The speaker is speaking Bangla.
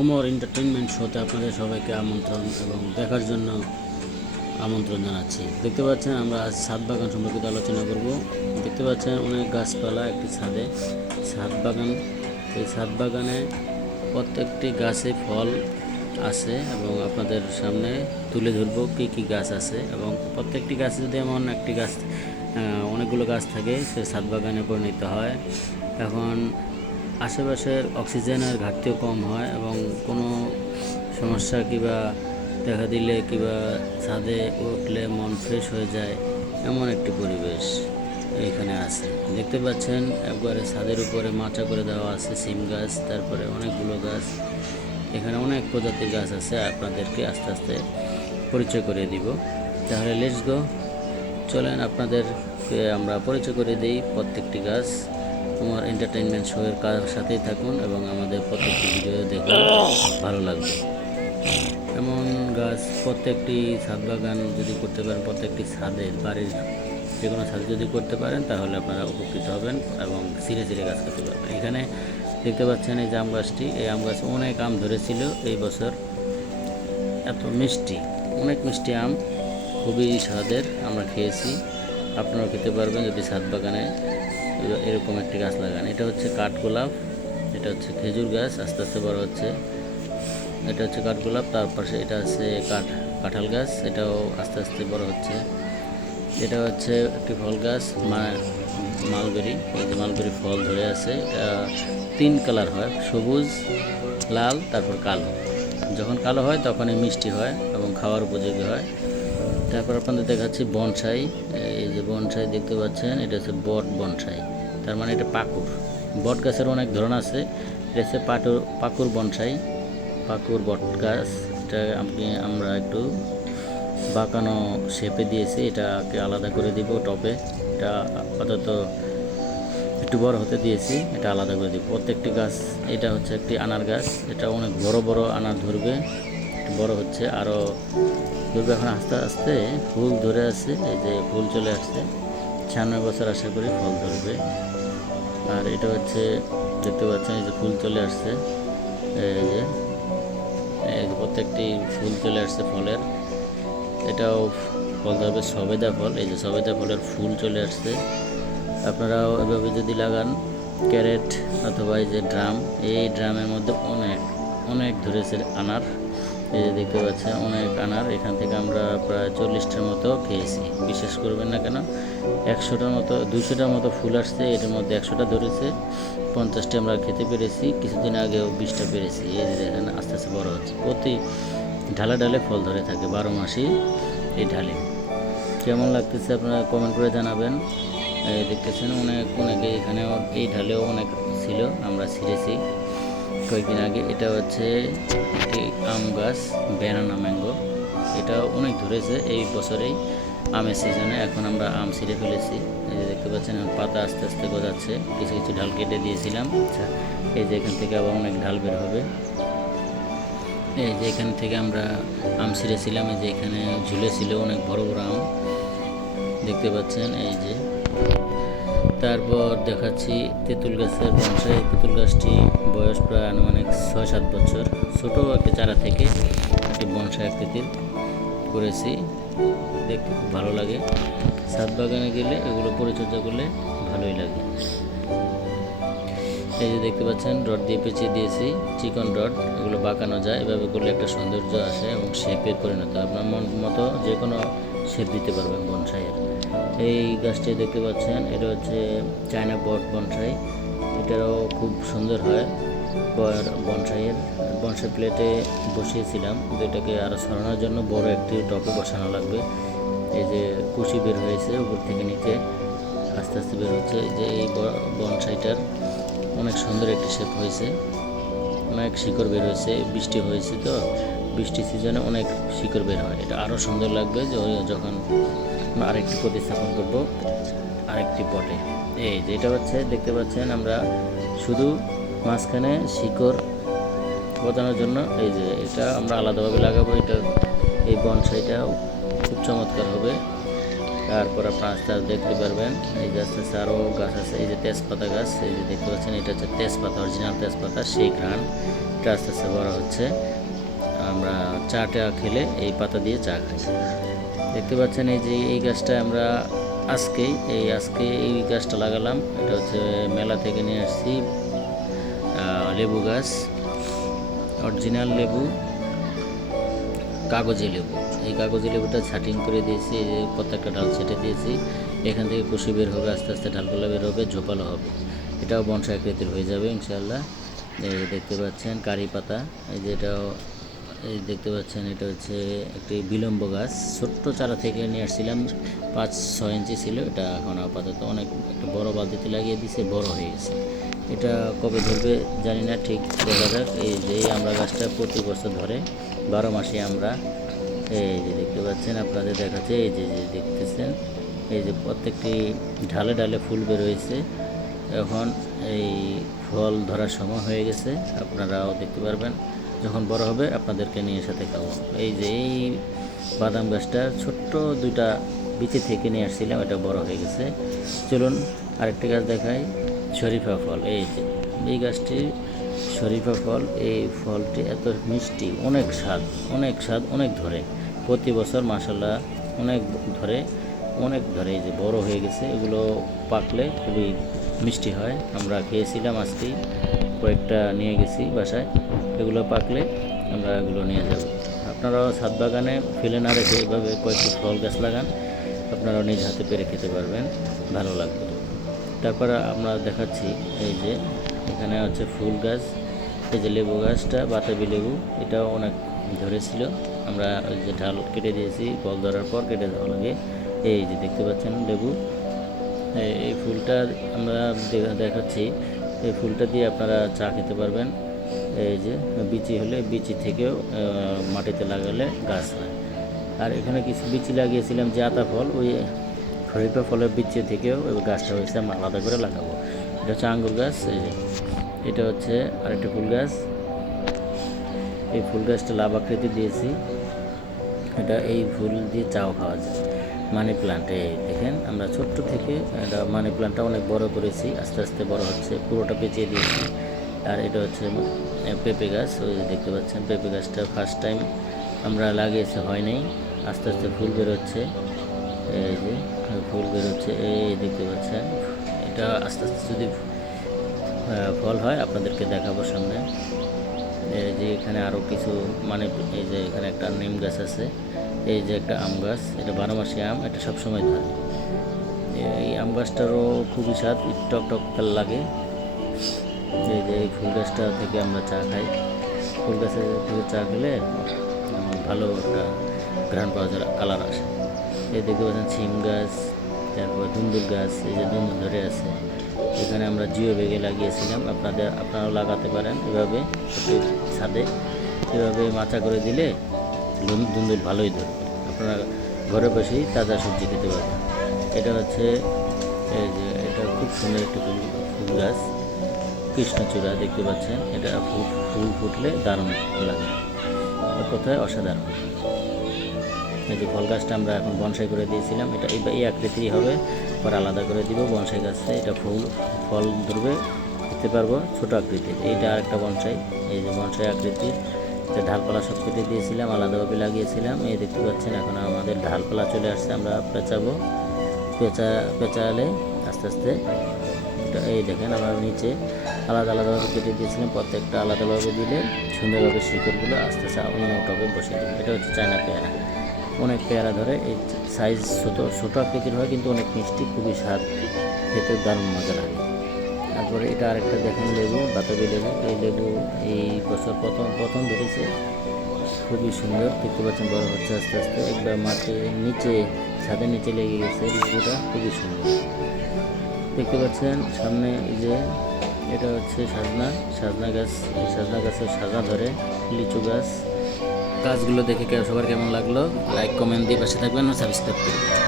ওমর এন্টারটেইনমেন্ট শোতে আপনাদের সবাইকে আমন্ত্রণ এবং দেখার জন্য আমন্ত্রণ জানাচ্ছি। দেখতে পাচ্ছেন আমরা আজ ছাদ বাগান সম্পর্কিত আলোচনা করব। দেখতে পাচ্ছেন অনেক গাছপালা একটি ছাদ বাগান। এই ছাদ বাগানে প্রত্যেকটি গাছে ফল আছে এবং আপনাদের সামনে তুলে ধরবো কী কী গাছ আছে, এবং প্রত্যেকটি গাছে যদি এমন একটি গাছ অনেকগুলো গাছ থাকে সে ছাদ বাগানে পরিণত হয়। এখন আশেপাশের অক্সিজেনের ঘাটতিও কম হয় এবং কোনো সমস্যা কিংবা দেখা দিলে কিংবা ছাদে উঠলে মন ফ্রেশ হয়ে যায়, এমন একটি পরিবেশ এইখানে আছে। দেখতে পাচ্ছেন একবারে ছাদের উপরে মাচা করে দেওয়া আছে সিম গাছ, তারপরে অনেকগুলো গাছ। এখানে অনেক প্রজাতির গাছ আছে, আপনাদেরকে আস্তে আস্তে পরিচয় করে দিব। তাহলে লেটস গো, চলেন আপনাদেরকে আমরা পরিচয় করে দিই প্রত্যেকটি গাছ। তোমার এন্টারটেইনমেন্ট শোয়ের সাথেই থাকুন এবং আমাদের প্রত্যেকটি ভিডিও দেখুন, ভালো লাগবে। এমন গাছ প্রত্যেকটি ছাদ বাগান যদি করতে পারেন, প্রত্যেকটি ছাদের বাড়ির যে কোনো ছাদে যদি করতে পারেন তাহলে আপনারা উপকৃত হবেন এবং ধীরে ধীরে গাছ করতে পারবেন। এখানে দেখতে পাচ্ছেন এই যে আম গাছটি, এই আম গাছে অনেক আম ধরেছিল এই বছর। এত মিষ্টি, অনেক মিষ্টি আম, খুবই স্বাদের, আমরা খেয়েছি। আপনারাও খেতে পারবেন যদি ছাদ বাগানে এরকম একটি গাছ লাগান। এটা হচ্ছে কাঠগোলাপ, এটা হচ্ছে খেজুর গাছ, আস্তে আস্তে বড় হচ্ছে। এটা হচ্ছে কাঠগোলাপ, তার পাশে এটা আছে কাঁঠাল গাছ, এটাও আস্তে আস্তে বড় হচ্ছে। এটা হচ্ছে একটি ফল গাছ, মালবেরি। এই যে মালবেরি ফল ধরে আছে, এটা 3 কালার হয়, সবুজ, লাল, তারপর কালো। যখন কালো হয় তখন এই মিষ্টি হয় এবং খাওয়ার উপযোগী হয়। তারপর আপনাদের দেখাচ্ছি বনসাই। এই যে বনসাই দেখতে পাচ্ছেন, এটা হচ্ছে বট বনসাই, তার মানে এটা পাকুর। বট গাছের অনেক ধরন আছে, এটা হচ্ছে পাকুর বনসাই, পাকুর বট গাছ। এটা আমরা একটু বাঁকানো শেপে দিয়েছি, এটাকে আলাদা করে দিব টপে। এটা আপাতত একটু বড় হতে দিয়েছি, এটা আলাদা করে দিব প্রত্যেকটি গাছ। এটা হচ্ছে একটি আনার গাছ, এটা অনেক বড় বড় আনার ধরবে, বড় হচ্ছে আরও ধরবে। এখন আস্তে আস্তে ফুল ধরে আছে, এই যে ফুল চলে আসছে, 96 বছর আশা করি ফল ধরবে। আর এটা হচ্ছে দেখতে পাচ্ছেন এই যে ফুল চলে আসছে, এই যে প্রত্যেকটি ফুল চলে আসছে ফলের। এটাও ফল ধরবে, সবেদা ফল, এই যে সবেদা ফলের ফুল চলে আসছে। আপনারাও এভাবে যদি লাগান, ক্যারেট অথবা এই যে ড্রাম, এই ড্রামের মধ্যে অনেক অনেক ধরেছে আনার। এই যে দেখতে পাচ্ছেন অনেক আনার, এখান থেকে আমরা প্রায় 40টার মতো খেয়েছি। বিশ্বাস করবেন না কেন, 100টার মতো 200টার মতো ফুল আসছে, এটার মধ্যে 100টা ধরেছে, 50টা আমরা খেতে পেরেছি। কিছুদিন আগেও 20টা পেরেছি। এই যে দেখেন আস্তে আস্তে বড় হচ্ছে, প্রতি ঢালে ঢালে ফল ধরে থাকে 12 মাসই এই ঢালে। কেমন লাগতেছে আপনারা কমেন্ট করে জানাবেন। দেখতেছেন অনেকে এখানেও এই ঢালেও অনেক ছিল, আমরা ছিঁড়েছি কয়েকদিন আগে। এটা হচ্ছে একটি আম গাছ, ব্যানানা ম্যাঙ্গো, এটা অনেক ধরেছে এই বছরেই আমের সিজনে। এখন আমরা আম ছিঁড়ে ফেলেছি, এই যে দেখতে পাচ্ছেন পাতা আস্তে আস্তে গজাচ্ছে। কিছু কিছু ঢাল কেটে দিয়েছিলাম, আচ্ছা এই যে এখান থেকে আবার অনেক ঢাল বের হবে। এই যে এখান থেকে আমরা আম ছিঁড়েছিলাম, এই যে এখানে ঝুলেছিল অনেক বড় বড় আম, দেখতে পাচ্ছেন এই যে। তারপর দেখাচ্ছি তেঁতুল গাছের বনসাই। তেঁতুল গাছটি বয়স প্রায় আনুমানিক 6-7 বছর, ছোটো একটা চারা থেকে একটি বনসাই আকৃতির করেছি, দেখতে খুব ভালো লাগে। ছাদ বাগানে গেলে এগুলো পরিচর্যা করলে ভালোই লাগে। এই যে দেখতে পাচ্ছেন রড দিয়ে পেঁচিয়ে দিয়েছি, চিকন রড, এগুলো বাঁকানো যায়, এভাবে করলে একটা সৌন্দর্য আসে এবং শেপে পরিণত, আপনার মন মতো যে কোনো শেপ দিতে পারবেন বনসাইয়ের। এই গাছটি দেখতে পাচ্ছেন, এটা হচ্ছে চায়না বট বনসাই, এটাও খুব সুন্দর হয়। বনসাই প্লেটে বসিয়েছিলাম, এটাকে আরও সরানোর জন্য বড় একটি টপে বসানো লাগবে। এই যে কুশি বের হয়েছে উপর থেকে নিচে, আস্তে আস্তে বের হচ্ছে। এই যে এই বনসাইটার অনেক সুন্দর একটি শেপ হয়েছে, অনেক শিকড় বের হয়েছে, বৃষ্টি হয়েছে তো, বৃষ্টি সিজনে অনেক শিকড় বের হয়, এটা আরও সুন্দর লাগবে যখন আরেকটি প্রতিস্থাপন করব আরেকটি পটে। এই যে এটা হচ্ছে দেখতে পাচ্ছেন, আমরা শুধু মাঝখানে শিকড় গজানোর জন্য এই যে এটা আমরা আলাদাভাবে লাগাবো। এটা এই বনসাইটাও খুব চমৎকার হবে, তারপর আপনার আস্তে আস্তে দেখতে পারবেন এই যে আস্তে আস্তে আরও গাছ আছে। এই যে তেজপাতা গাছ, এই যে দেখতে পাচ্ছেন, এটা হচ্ছে তেজপাতা, অরিজিনাল তেজপাতা, সেই ঘ্রাণ এটা আস্তে আস্তে বড় হচ্ছে। আমরা চাটা খেলে এই পাতা দিয়ে চা খাই। দেখতে পাচ্ছেন এই যে এই গাছটা আমরা আজকে এই গাছটা লাগালাম। এটা হচ্ছে মেলা থেকে নিয়ে আসছি লেবু গাছ, অরিজিনাল লেবু, কাগজি লেবু। এই কাগজি লেবুটা ছাটিং করে দিয়েছি, এই যে প্রত্যেকটা ডাল ছেটে দিয়েছি। এখান থেকে কুশি বের হবে, আস্তে আস্তে ডালগুলো বের হবে, ঝোপালো হবে, এটাও বনসাই আকৃতির হয়ে যাবে ইনশাআল্লাহ। এই দেখতে পাচ্ছেন কারি পাতা, এই যে এটাও এই দেখতে পাচ্ছেন, এটা হচ্ছে একটি বিলম্ব গাছ, ছোট্ট চারা থেকে নিয়ে আসছিলাম, 5-6 ইঞ্চি ছিল। এটা এখন আপাতত অনেক একটা বড় বালতিতে লাগিয়ে দিয়েছে, বড় হয়ে গেছে। এটা কবে ধরবে জানি না, ঠিক দেখা যাক। এই যে এই আমরা গাছটা প্রতি বছর ধরে 12 মাসে আমরা, এই যে দেখতে পাচ্ছেন, আপনাদের দেখাচ্ছে, এই যে দেখতেছেন, এই যে প্রত্যেকটি ঢালে ঢালে ফুল বের হয়েছে। এখন এই ফল ধরার সময় হয়ে গেছে, আপনারাও দেখতে পারবেন। যখন বড় হবে আপনাদেরকে নিয়ে সাথে খাবো। এই যে এই বাদাম গাছটা ছোট্ট 2টা বিচি থেকে নিয়ে আসছিলাম, এটা বড় হয়ে গেছে। চলুন আরেকটি গাছ দেখাই, শরীফা ফল। এই যে এই গাছটি শরীফা ফল, এই ফলটি এত মিষ্টি, অনেক স্বাদ, অনেক ধরে, প্রতি বছর মাশাআল্লাহ অনেক ধরে এই যে বড় হয়ে গেছে। এগুলো পাকলে খুবই মিষ্টি হয়। আমরা খেয়েছিলাম, আজকেই কয়েকটা নিয়ে গেছি বাসায়। এগুলো পাকলে আমরা এগুলো নিয়ে যাব। আপনারাও ছাদ বাগানে ফেলে না রেখে এভাবে কয়েকটি ফল গাছ লাগান, আপনারাও নিজ হাতে পেরে খেতে পারবেন, ভালো লাগবে। তারপরে আমরা দেখাচ্ছি, এই যে এখানে হচ্ছে ফুল গাছ, এই যে লেবু গাছটা, বাতাবি লেবু, এটাও অনেক ধরেছিল। আমরা ওই যে ঢাল কেটে দিয়েছি, ফল ধরার পর কেটে দেওয়া লাগে। এই যে দেখতে পাচ্ছেন লেবু, এই ফুলটা আমরা দেখাচ্ছি। এই ফুলটা দিয়ে আপনারা চা খেতে পারবেন। এই যে বিচি হলে বিচি থেকেও মাটিতে লাগালে গাছ হয়। আর এখানে কিছু বিচি লাগিয়েছিলাম যে আতা ফল, ওই শরীফা ফলের বিচি থেকেও ওই গাছটা হয়েছে, আমরা আলাদা করে লাগাবো। এটা হচ্ছে আঙ্গুর গাছ। এই যে এটা হচ্ছে আরেকটা ফুল গাছ। এই ফুল গাছটা লাভ আকৃতি দিয়েছি, এটা এই ফুল দিয়ে চাও খাওয়া যায়। মানি প্লান্ট, এই দেখেন আমরা ছোট্ট থেকে এটা মানি প্লান্টটা অনেক বড় করেছি, আস্তে আস্তে বড় হচ্ছে, পুরোটা পেঁচিয়ে দিয়েছি। আর এটা হচ্ছে পেঁপে গাছ, ওই দেখতে পাচ্ছেন পেঁপে গাছটা ফার্স্ট টাইম আমরা লাগিয়েছি, হয় নাই, আস্তে আস্তে ফুল বেরোচ্ছে। এই যে ফুল বেরোচ্ছে, এই দেখতে পাচ্ছেন। এটা আস্তে আস্তে যদি ফল হয় আপনাদেরকে দেখাবো সামনে। এই যে এখানে আরও কিছু এই যে এখানে একটা নিম গাছ আছে, এই যে একটা আম গাছ, এটা 12 মাসি আম, এটা সবসময় ধরে। এই আম গাছটারও খুবই স্বাদ, টক টক লাগে। এই যে এই ফুল গাছটা থেকে আমরা চা খাই, ফুল গাছের থেকে চা খেলে ভালো একটা ঘ্রাণ পাওয়া যায়, কালার আসে। এই দেখতে পাচ্ছেন সিম গাছ, তারপর দুন্দুল গাছ, এই যে দুন্দুল ধরে আছে। এখানে আমরা জিও বেগে লাগিয়েছিলাম, আপনারাও লাগাতে পারেন এভাবে ছাদে, এভাবে মাচা করে দিলে দুন্দুল ভালোই ধরবে। আপনারা ঘরে বসেই তাজা সবজি খেতে পারবেন। এটা হচ্ছে এই যে এটা খুব সুন্দর একটা ফুল গাছ, কৃষ্ণচূড়া, দেখতে পাচ্ছেন। এটা ফুল ফুটলে দারুণ লাগে, কোথায় অসাধারণ। এই যে ফল গাছটা আমরা এখন বনসাই করে দিয়েছিলাম, এটা এই আকৃতিরই হবে, পর আলাদা করে দিব বনসাই গাছে। এটা ফল ধরবে, খেতে পারবো, ছোট আকৃতির। এইটা আরেকটা বনসাই, এই যে বনসাই আকৃতির। এটা ঢালপালা সব কেটে দিয়েছিলাম, আলাদাভাবে লাগিয়েছিলাম। এই দেখতে পাচ্ছেন এখন আমাদের ঢালপালা চলে আসছে, আমরা পেঁচাবো। পেঁচালে আস্তে আস্তে এটা, এই দেখেন আমরা নিচে আলাদাভাবে কেটে দিয়েছিলাম, প্রত্যেকটা আলাদাভাবে দিলে সুন্দরভাবে শিকড়গুলো আস্তে আস্তে অন্য টবে বসিয়ে দেবে। এটা হচ্ছে চায়না পেয়ারা, অনেক পেয়ারা ধরে, এই সাইজ ছোট আকৃতির হয়, কিন্তু অনেক মিষ্টি, খুবই স্বাদ, খেতে দারুণ মজা লাগে। তারপরে এটা আরেকটা দেখেন লেবু, বাতাবি লেবু। এই লেবু এই বছর প্রথম ধরেছে, খুবই সুন্দর, দেখতে পাচ্ছেন বড় হচ্ছে আস্তে আস্তে। একবার মাটির নিচে, ছাদের নিচে লেগে গেছে, লেবুটা খুবই সুন্দর দেখতে পাচ্ছেন সামনে। এই যে এটা হচ্ছে সাজনা গাছ, এই সাজনা গাছের সাজা ধরে। লিচু গাছগুলো দেখে সবার কেমন লাগলো, লাইক কমেন্ট দিয়ে পাশে থাকবেন, সাবস্ক্রাইব করবেন।